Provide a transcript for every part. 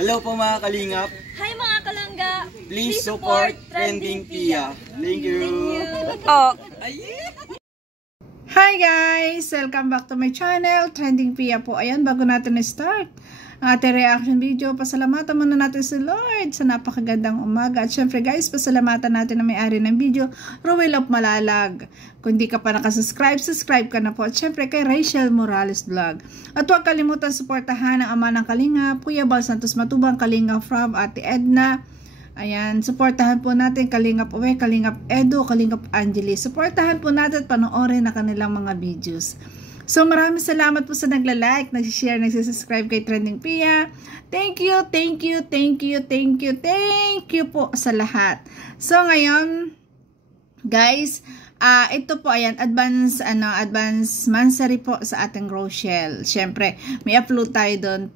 Hello po mga kalingap. Hi mga kalangga. Please support Trending Pia. Thank you. Oh. Hi guys! Welcome back to my channel, Trending Pia po. Ayan, bago natin na-start ang ating reaction video, pasalamatan muna natin si Lord sa napakagandang umaga. At syempre guys, pasalamatan natin na may-ari ng video, Ruel of Malalag. Kung di ka pa nakasubscribe, subscribe ka na po. At syempre kay Rachel Morales Vlog. At huwag kalimutan suportahan ang ama ng Kalingap, Kuya Bal Santos Matubang, Kalingap from Ate Edna. Ayan, suportahan po natin Kalingap Uwe, Kalingap Edo, Kalingap Angeli. Suportahan po natin at panoorin na kanilang mga videos. So maraming salamat po sa nagla-like, nag-share, nag-subscribe kay Trending Pia. Thank you, thank you, thank you, thank you, thank you po sa lahat. So ngayon, guys, ito po ayan, advance monthsary po sa ating Rochelle. Syempre, may upload tayo doon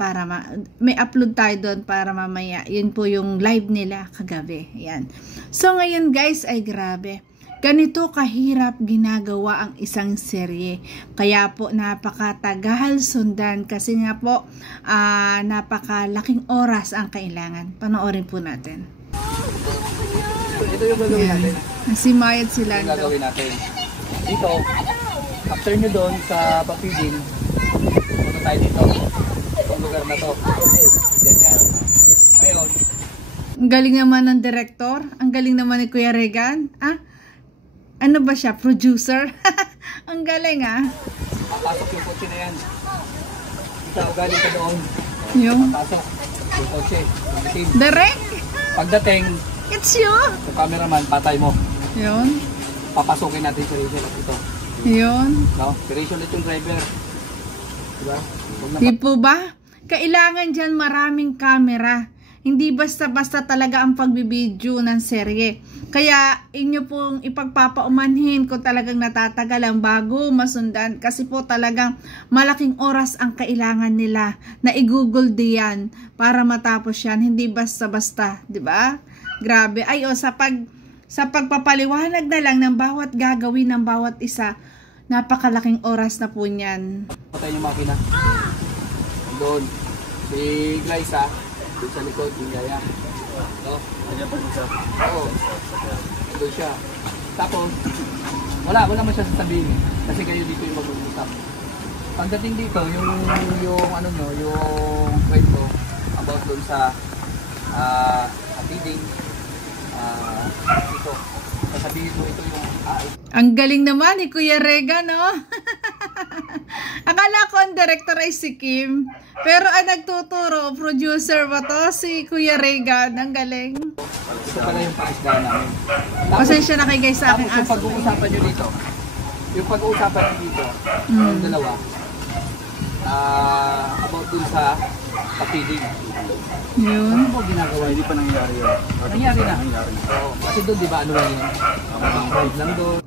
para mamaya. Yun po yung live nila kagabi. Ayan. So ngayon guys ay grabe. Ganito kahirap ginagawa ang isang serye. Kaya po napakatagal sundan kasi nga po napakalaking oras ang kailangan. Panoorin po natin. Ito yung gagawin natin. Nagsimayad sila. Ito yung gagawin natin. Dito, after nyo doon sa papiding, punta tayo dito. Itong lugar na to. Ganyan. Ngayon, ang galing naman ng director. Ang galing naman ni Kuya Regan. Ano ba siya? Producer? Ang galing papasok yung kotse na yan. Ikaw, galing ka doon. Yung? Papasok yung kotse. Direct? Pagdating, It's you? yung cameraman, patay mo. Yun? Papasukin natin si Rachel at ito. Yun? No? Si Rachel at yung driver. Diba? Di po ba? Kailangan dyan maraming camera. Hindi basta-basta talaga ang pagbibideo ng serye. Kaya inyo pong ipagpapaumanhin kung talagang natatagalan bago masundan. Kasi po talagang malaking oras ang kailangan nila na i-google diyan para matapos yan. Hindi basta-basta. Diba? Grabe. Ay sa pagpapaliwanag na lang ng bawat gagawin ng bawat isa, napakalaking oras na po niyan. Patay yung makina. Doon. Si Glyza. Doon sa likod, yung yaya. No? Nandiyan pa siya. Oo. Doon siya. Tapos, wala man siya sasabihin eh. Kasi kayo dito yung mag-uusap. Pagdating dito, yung kwento about doon sa feeding, dito. Sasabihin mo ito yung ang galing naman ni Kuya Rega, no? Akala ko ang director ay si Kim. Pero ang nagtuturo, producer ba to? Si Kuya Rega. Ang galing. ito pala yung paisdahan namin. Pasensya na kay guys sa aking Tapos yung pag-uusapan nyo dito, yung dalawa, about dun sa papiling. Yun. Ano mo ginagawa? Hindi pa nangyari yun. Nangyari na. Oo. Kasi doon, di ba, ano lang yun? Ride lang doon.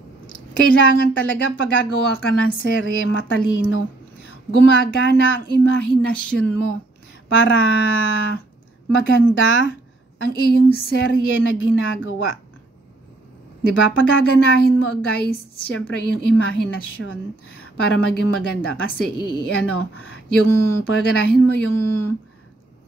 Kailangan talaga paggagawa ka ng serye matalino. Gumagana ang imahinasyon mo para maganda ang iyong serye na ginagawa. 'Di ba? Paggaganahin mo guys, syempre yung imahinasyon para maging maganda kasi yung paggaganahin mo yung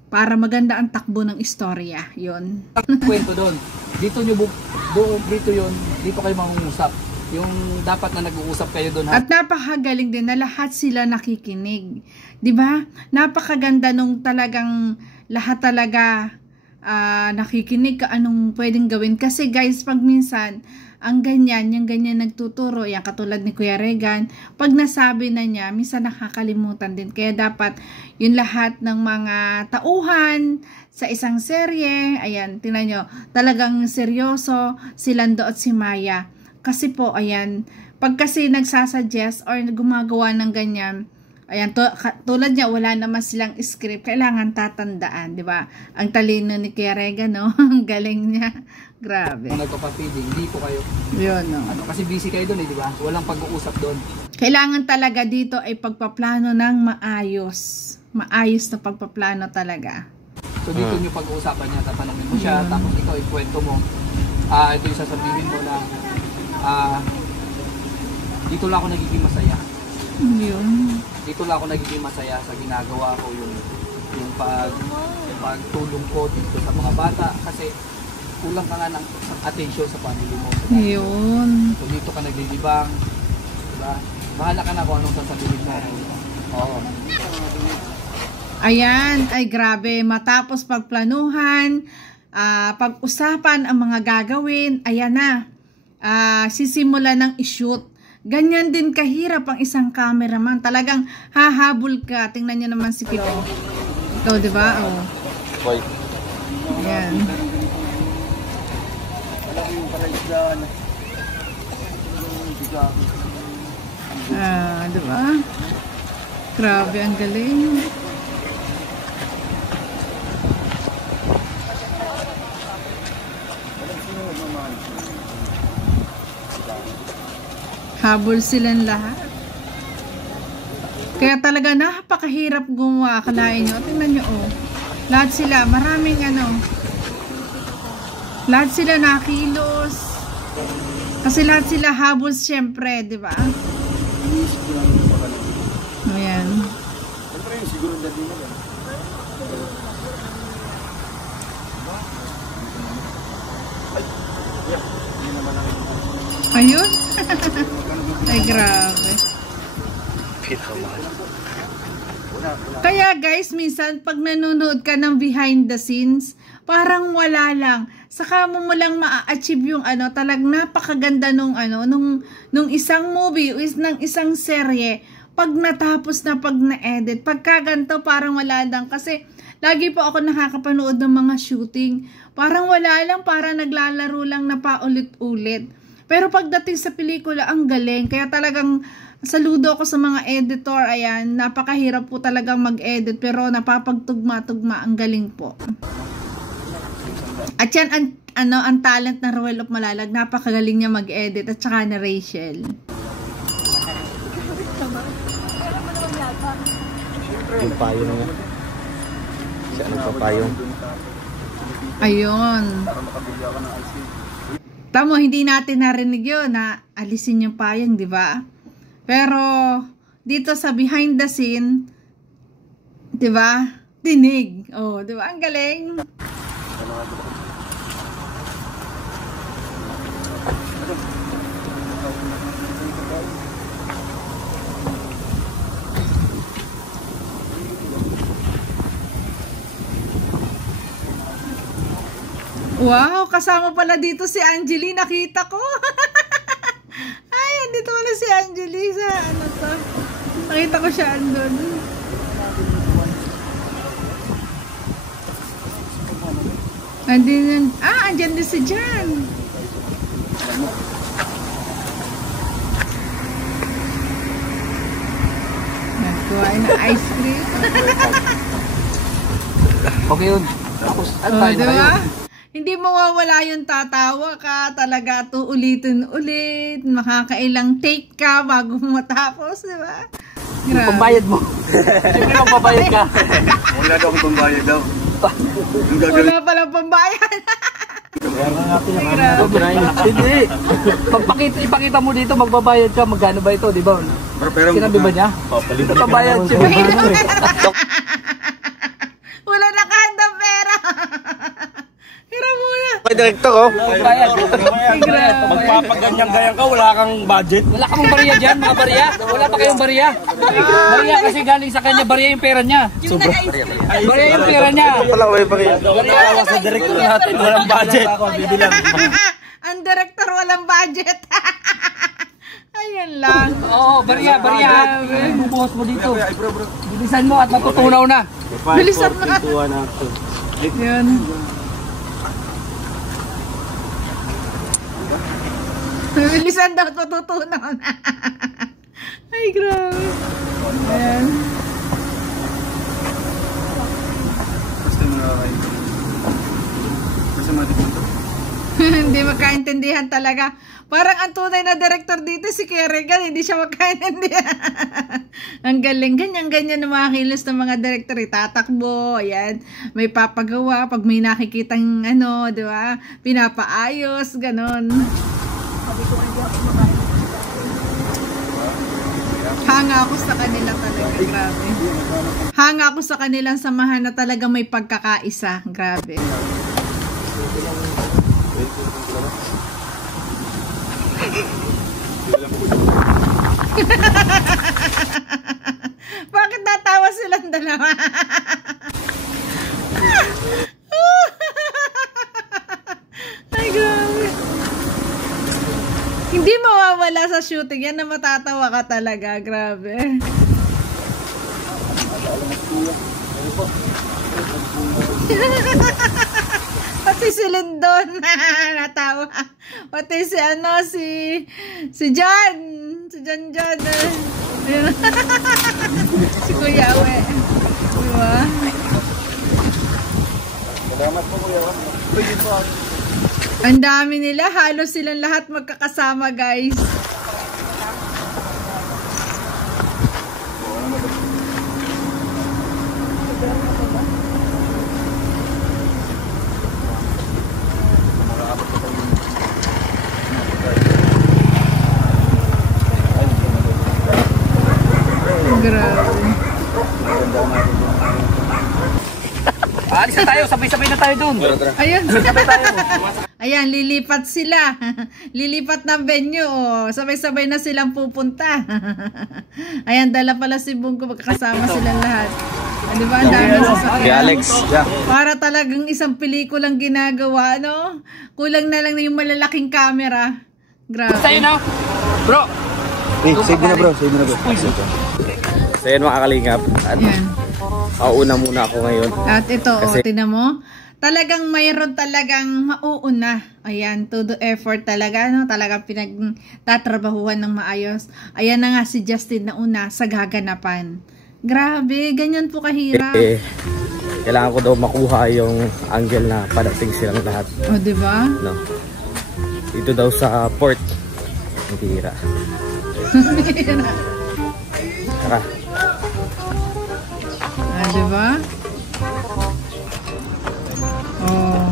para maganda ang takbo ng istorya, 'yon. Kwento doon. Dito kayo mangungusap. Yung dapat na nag-uusap kayo doon. At napakagaling din na lahat sila nakikinig. 'Di ba? Napakaganda nung talagang lahat talaga nakikinig ka anong pwedeng gawin. Kasi guys, pag minsan ang yung ganyan nagtuturo, yan katulad ni Kuya Regan, pag nasabi na niya, minsan nakakalimutan din. Kaya dapat yung lahat ng mga tauhan sa isang serye, ayan, tingnan nyo, talagang seryoso si Lando at si Maya. Kasi po, ayan, pag kasi nagsasuggest or gumagawa ng ganyan, ayan, tulad niya, wala naman silang script, kailangan tatandaan, di ba? Ang talino ni Kuya Rega, no? Ang galing niya. Grabe. Kung nagpapapiding, hindi po kayo. Yun, no? Kasi busy kayo doon, di ba? Walang pag-uusap doon. Kailangan talaga dito ay pagpaplano ng maayos. Maayos na pagpaplano talaga. So dito yung pag-uusapan niya, tatanungin mo siya, tapos ikaw ikwento mo. Ito yung sasabihin mo na dito lang ako nagiging masaya. Yun. Dito lang ako nagiging masaya sa ginagawa ko, yung yung pagtulong ko dito sa mga bata kasi kulang ka nga ng attention sa family mo. Yun. So dito ka naglilibang, diba? Bahala ka na kung anong sasabihin mo. Oo. Ayan, ay grabe, matapos pagplanuhan, pag-usapan ang mga gagawin, ayan na, sisimula ng i-shoot. Ganyan din kahirap ang isang cameraman. Talagang hahabol ka. Tingnan nyo naman si Kito. Ito, di ba? Oh. Ayan. Di ba? Grabe, ang galing. Habol silang lahat. Kaya talaga napakahirap gumawa. Akalain nyo. Tingnan nyo, oh. Lahat sila, maraming lahat sila nakilos. Kasi lahat sila habol siyempre, di ba? Ayan. Ayun. Ay, grabe. Kaya guys, minsan pag nanonood ka ng behind the scenes, parang wala lang. Saka mo lang ma-achieve yung talagang napakaganda nung isang movie o ng isang serye. Pag natapos na, pag na-edit, pagka ganito parang wala lang. Kasi lagi po ako nakakapanood ng mga shooting. Parang wala lang, parang naglalaro lang na paulit-ulit. Pero pagdating sa pelikula, ang galing. Kaya talagang saludo ako sa mga editor. Ayan, napakahirap po talagang mag-edit. Pero napapagtugma-tugma. Ang galing po. At yan, ang talent na Ruel of Malalag. Napakagaling niya mag-edit. At saka na Rachel. Yung payo na nga. Si ano pa payong? Ayun. Tamo, hindi natin narinig yun na alisin yung payong, di ba? Pero dito sa behind the scene, di ba? Dinig. Oh, di ba? Ang galing. Wow, kasama pala dito si Angeli, nakita ko. Ay, andito pala si Angeli sa to. Nakita ko siya andun. Andyan din si Jan. Nagkuhain ng ice cream. Okay yun. Tapos, diba? Hindi mawawala yung tatawa ka talaga, to ulitin ulit, makakailang take ka bago matapos, di ba? Yung pambayad mo. Siyempre yung pambayad ka. Wala daw akong pambayad daw. Wala palang pambayad. Hindi. Ipakita mo dito, magbabayad ka, magkano ba ito, di ba? Sinabi ba niya? Pambayad siya. Wala nakahandang pera. Hira muna. Ay, direktor ko. Pambayad. Magpapaganyan-ganyan ka, wala kang budget. Wala kang bariya dyan, mga bariya. Wala pa kayong bariya. Bariya kasi galing sa kanya, bariya yung pera niya. Bariya yung pera niya. Wala ko yung bariya. Wala sa direktor natin, walang budget. Ang director walang budget. Ayan lang. Oo, bariya. Bubuhos mo dito. Bilisan mo at matutunaw na. Bilisan mo na. Yan. Bilisan daw, matutunaw na. Ay, grabe. Ayan. Hindi magkaintindihan talaga. Parang ang tunay na director dito si Kerrigan, hindi siya magkaintindihan. Ang galing, ganyan-ganyan ng mga kilos ng mga director. Itatakbo, ayan, may papagawa, pag may nakikitang di ba, pinapaayos, ganon. Hanga ako sa kanila talaga, grabe. Hanga ako sa kanilang samahan na talaga may pagkakaisa, grabe. Bakit natawa silang dalawa? Ay, grabe. Hindi mawawala sa shooting yan na matatawa ka talaga. Grabe. Pati si Lindon natawa. Pati si si John. Si John. Si Kuya Awe. Diba? Salamat po, Kuya. Ang dami nila, halos silang lahat magkakasama, guys. Grabe. Alis na tayo, sabay-sabay na tayo doon. Ayun. Ayan, lilipat sila. Lilipat ng venue. Oh. Sabay-sabay na silang pupunta. Ayan, dala pala si Bungo. Magkakasama silang lahat. Di ba? Ang dami sasakyan. Kay Alex. Yeah. Para talagang isang pelikulang ginagawa, no? Kulang na lang na yung malalaking camera. Grabe. Tayo na. Bro. Save mo na bro. Save mo na bro. So yan mga kalingap. Ayan. Mauna muna ako ngayon. At ito, Kasi, tinan mo. Talagang mayroon talagang mauuna. Ayan, todo effort talaga, no? Talagang pinagtatrabahuhan ng maayos. Ayan na nga si Justin na una sa gaganapan. Grabe, ganyan po kahirap. Kailangan ko daw makuha yung angle na padating silang lahat. O, diba? No? Dito daw sa port. Ang tira. Tara. Ah, diba? Oh.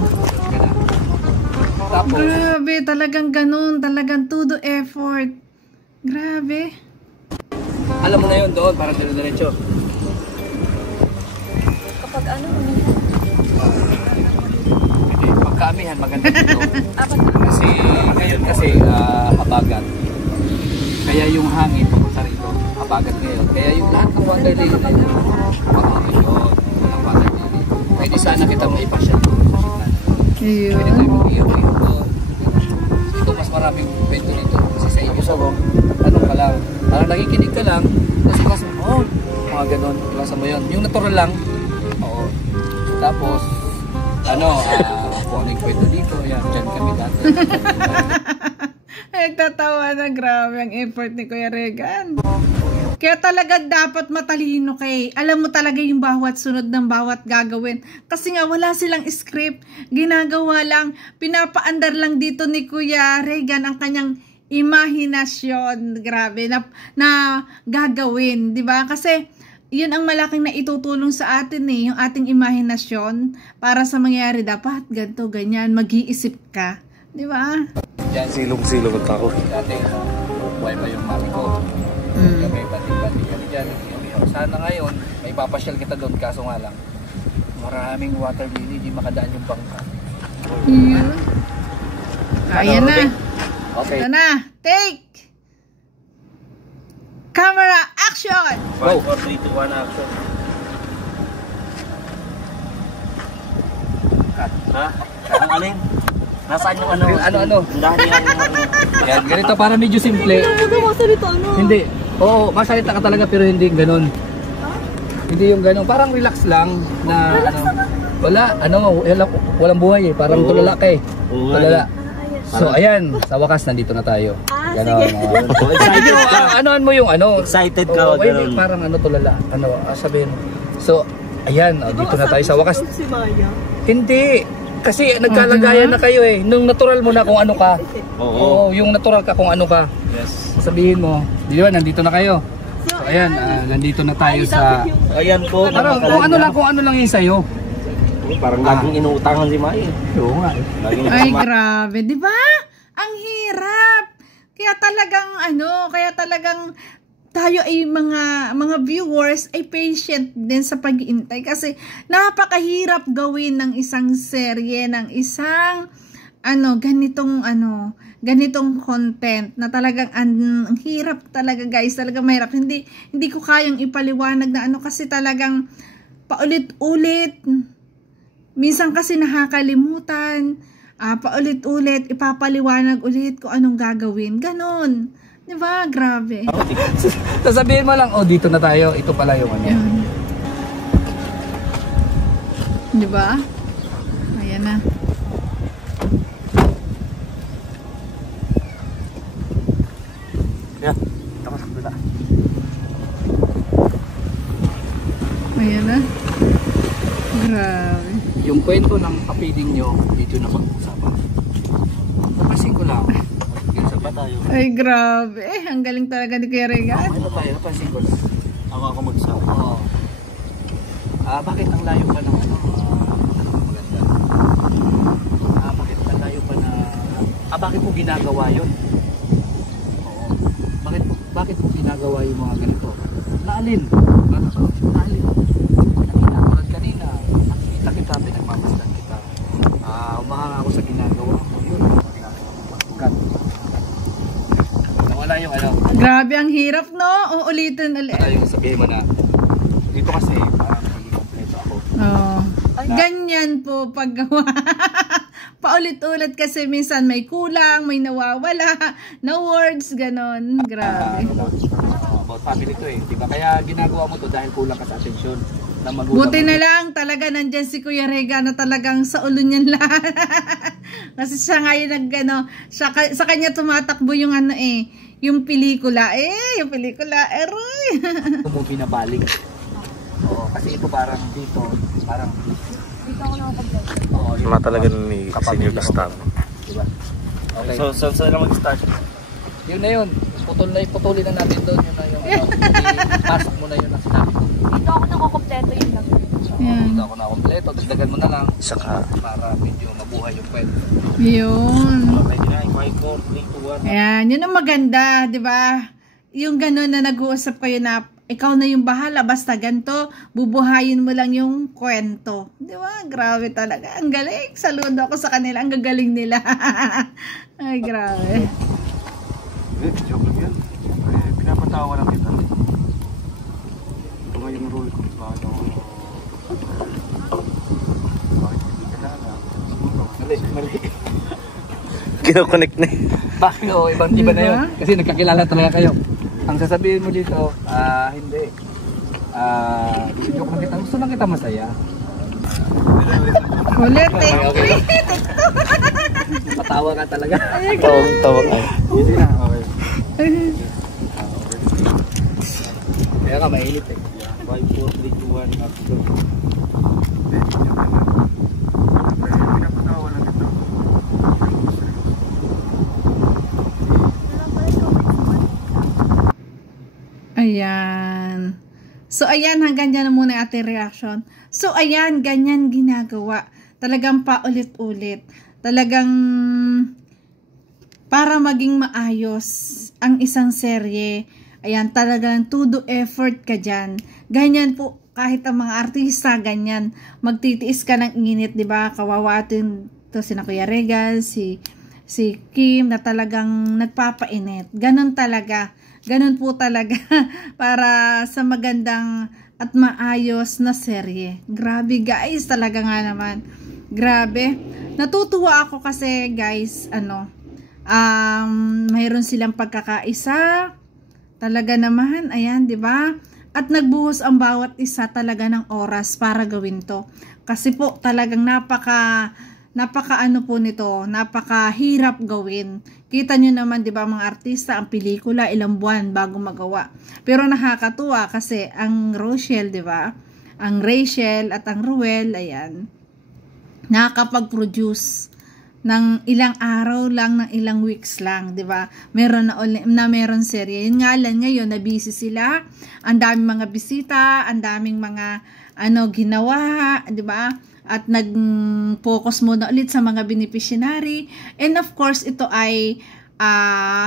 Tapos, Grabe, talagang ganun. Talagang todo effort. Grabe. alam mo na yun doon, parang dire-diretso. Kapag ano, Okay, pagkaamihan, maganda dito. Kasi, ngayon kasi, habagat. Kaya yung hangin, papunta rito, habagat ngayon. Kaya yung lahat ng water lily na yun, pag-iisyon, ng water lily. Pwede sana kita maipasyal doon sa signal. Pwede Ayun. tayo mag-iyo-iyo doon. Ito, mas maraming kwento dito. Kasi sa inyo, ano ka lang, parang nakikinig ka lang, tapos oh, mga ganon, iwasan mo yun. Yung natural lang, oo. Tapos, kung ano yung kwento dito, yan, dyan kami dati. Nagtatawa na, grabe ang effort ni Kuya Regan. Kaya talaga dapat matalino kay. Alam mo talaga yung bawat sunod ng bawat gagawin. Kasi nga wala silang script. Ginagawa lang, pinapaandar lang dito ni Kuya Regan ang kanyang imahinasyon. Grabe, na gagawin. Diba? Kasi yun ang malaking na itutulong sa atin yung ating imahinasyon para sa mangyayari. Dapat ganito, ganyan, mag-iisip ka. Diba? Yan, Silong-silong ako. dati, buhay pa yung mami ko. Kami, batik-batik kami dyan. Sana ngayon, may papasyal kita doon, kaso nga lang, maraming water lily, di makadaan yung bangka. Yun. Ayan na. Okay. Ito na. Take! Camera action! Go! 4, 3, 2, 1, action. Ha? Ang aling? Nasaan yung ano? Ano? Ang dahil yung ano? Yan, ganito para medyo simple. Hindi. Oo, masalita ka talaga pero hindi yung ganun. Hindi yung ganun. Parang relax lang na walang buhay eh. Parang tulala ka eh. Tulala. So ayan, sa wakas nandito na tayo. Ganon. Excited ka. Anoan mo yung ano? Excited ka. Hindi, parang tulala. sabihin mo. So, ayan, dito na tayo sa wakas. Hindi. Kasi nagkalagayan na kayo eh. Nung natural mo na kung ano ka. Oo, yung natural ka kung ano ka. Yes. Sabihin mo, di ba, nandito na kayo. So ayan, nandito na tayo sa... Ayan po. Parang kung ano lang yun sa'yo. Parang laging inuutangan si Mai. Oo nga. Ay, grabe. Di ba? Ang hirap. Kaya talagang tayo ay mga viewers ay patient din sa pag-iintay kasi napakahirap gawin ng isang serye, ng isang ganitong content na talagang ang hirap talaga guys, talagang mahirap. Hindi ko kayang ipaliwanag na kasi talagang paulit-ulit. Minsan kasi nakakalimutan, paulit-ulit, ipapaliwanag ulit kung anong gagawin. Ganon. Diba? Grabe. Sasabihin mo lang, dito na tayo. Ito pala yung ano. Diba? Ayan na. Yeah. Tapos bila. Ayan na. Grabe. Yung kwento ng kapiling nyo, dito na pag-usapan. Napansin ko lang. Yung sa tayo. Ay, grabe. Ang galing talaga ni Kuya Regan. Napansin ko lang. Ako magsabi. Oo. Bakit ang layo pa ng maganda? Bakit ang layo pa na... bakit po ginagawa yun? Oo. Bakit po ginagawa yung mga ganito? Naalin? Naalin? Kanina, nakikita kita, pinagmamasdan kita. Umahanga ako sa ginagawa ko. Yun. Nawala yung Grabe, ang hirap, no? Uulitin ulit. yung sabihin mo na, dito kasi parang maging kompleto ako. Oh. Ganyan po paggawa. Paulit-ulit kasi minsan may kulang, may nawawala, na words, ganon. Grabe. About family to diba? Kaya ginagawa mo to dahil kulang ka sa atensyon na magulang. Buti na lang talaga nandyan si Kuya Rega na talagang sa ulo niyan lahat. Kasi siya ngayon sa kanya tumatakbo yung yung pelikula. Yung pelikula, Roy. Ito mo binabaling. Kasi ito parang dito, parang Dito ako nakapag-vlog. Sama talaga ni Senior Gustavo. Diba? Okay. So, saan na mag-start? Yun na yun. Putulin na natin doon. Yun na yung pasok mo na yun ang sinabi ko. Dito ako nakukompleto yun lang. Dito ako na kompleto. Dagdagan mo na lang. Saka. Para medyo mabuhay yung kwento. Yun. Pwede na, 5, 4, 3, 2, 1. Ayan, yun ang maganda, di ba? Yung gano'n na nag-uusap kayo na ikaw na yung bahala, basta ganito, bubuhayin mo lang yung kwento. Di ba? Grabe talaga. Ang galing. Saludo ako sa kanila. Ang gagaling nila. Ay, grabe. Joke lang yan. Pinapatawa lang kita. Ito nga yung rule ko. Bakit hindi ka na? Mali. Kino-connect na eh. Bakit ibang iba na yun? Kasi nagkakilala talaga kayo. Ang sasabihin mo dito, hindi. Joke lang kita. Gusto lang kita masaya. Ulit eh. Okay. Patawa ka talaga. Tawag ay. Easy na. Okay. Kaya ka mainit eh. 5, 4, 3, 2, 1, up to. Pinapatawa lang kita. Ayan. So, ayan, hanggang dyan na muna ating reaction. So, ayan, ganyan ginagawa. Talagang paulit-ulit. Talagang para maging maayos ang isang serye. Ayan, talagang todo effort ka dyan. Ganyan po, kahit ang mga artista, ganyan. Magtitiis ka ng init, di ba? Kawawatin to si Kuya Regal, si Kim, na talagang nagpapainit. Ganon talaga. Ganon po talaga para sa magandang at maayos na serye. Grabe guys, talaga nga naman. Grabe. Natutuwa ako kasi guys, mayroon silang pagkakaisa. Talaga naman, ayan, 'di ba? At nagbuhos ang bawat isa talaga ng oras para gawin 'to. Kasi po talagang napaka po nito, napakahirap gawin. Kita nyo naman, di ba, mga artista, ang pelikula, ilang buwan bago magawa. Pero nakakatuwa kasi ang Rochelle, di ba, ang Rachel at ang Ruel, ayan, nakakapag-produce ng ilang araw lang, ng ilang weeks lang, di ba? Meron meron serye. Yun nga lang ngayon, na busy sila. Ang daming mga bisita, ang daming mga ginawa, di ba? At nag-focus muna ulit sa mga beneficiary. And of course, ito ay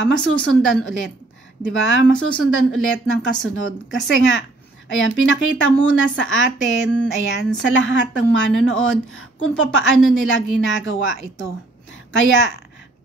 masusundan ulit. 'di ba? Masusundan ulit ng kasunod. Kasi nga, ayan, pinakita muna sa atin, ayan, sa lahat ng manonood kung paano nila ginagawa ito. Kaya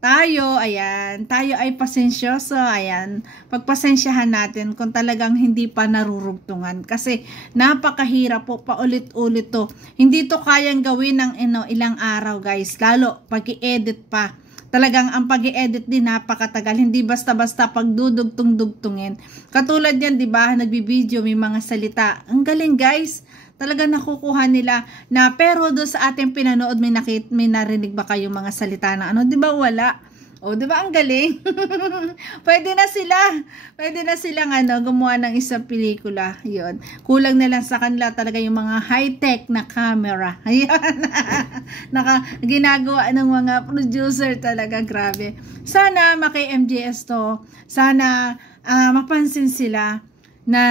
tayo, ayan, tayo ay pasensyoso, ayan, pagpasensyahan natin kung talagang hindi pa narurugtungan. Kasi napakahirap po, paulit-ulit to. Hindi to kayang gawin ng ilang araw, guys, lalo pag i-edit pa. Talagang ang pag-i-edit din napakatagal, hindi basta-basta pagdudugtong-dugtungin. Katulad yan, di ba, nagbibideo, may mga salita. Ang galing, guys. Talaga nakukuha nila na, pero doon sa ating pinanood, may narinig ba kayong mga salita na ano? Di ba wala? O, di ba ang galing? Pwede na silang gumawa ng isang pelikula. Yun. Kulang na lang sa kanila talaga yung mga high-tech na camera. Ayan. Ginagawa ng mga producer talaga. Grabe. Sana maki-MJS to. Sana mapansin sila na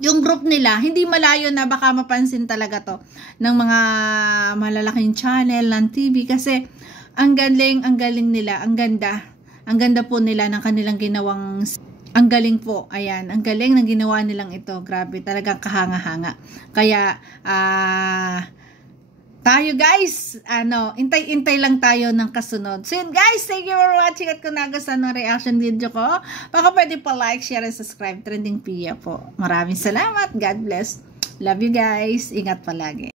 yung group nila, hindi malayo na baka mapansin talaga to ng mga malalaking channel ng TV kasi ang galing nila, ang ganda po nila ng kanilang ginawang, ang galing po, ayan, ang galing ng ginawa nilang ito, grabe, talagang kahanga-hanga. Kaya, tayo guys, intay lang tayo ng kasunod. So yun guys, thank you for watching at kung nagustuhan ng reaction video ko, baka pwede pa like, share, and subscribe. Trending Pia po. Maraming salamat. God bless. Love you guys. Ingat palagi.